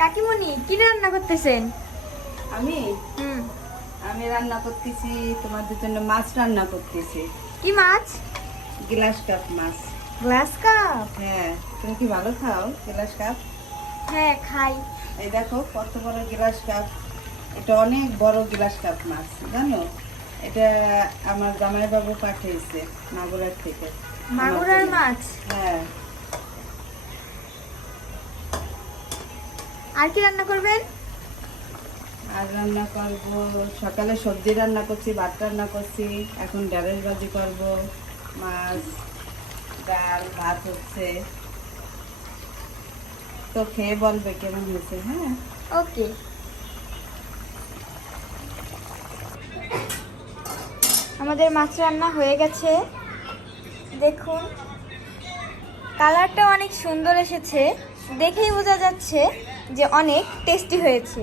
কাকিমণি কি রান্না করতেছেন? আমি হুম। আমি রান্না করতেছি, তোমাদের জন্য মাছ রান্না করতেছি। কি মাছ? গ্লাস কাপ মাছ। Glass carp? হ্যাঁ, তুমি কি ভালো খাও গ্লাস কাপ? হ্যাঁ খাই। এই দেখো কত বড় গ্লাস কাপ। এটা অনেক বড় গ্লাস কাপ মাছ, জানো? এটা আমার জামাইবাবু পাঠিয়েছে মাগুরার থেকে। আমার মাগুরার জন্য। মাছ? হ্যাঁ। আর কি রান্না করবেন? আর রান্না করবো, সকালে সবজি রান্না করছি, ভাত রান্না করছি, এখন ঢেঁড়স ভাজি করব, মাছ, ডাল, ভাত হচ্ছে। তো খেয়ে বলবে কেমন হয়েছে। হ্যাঁ। ওকে। আমাদের মাছ রান্না হয়ে গেছে। দেখুন কালারটা অনেক সুন্দর এসেছে, দেখেই বোঝা যাচ্ছে যে অনেক টেস্টি হয়েছে।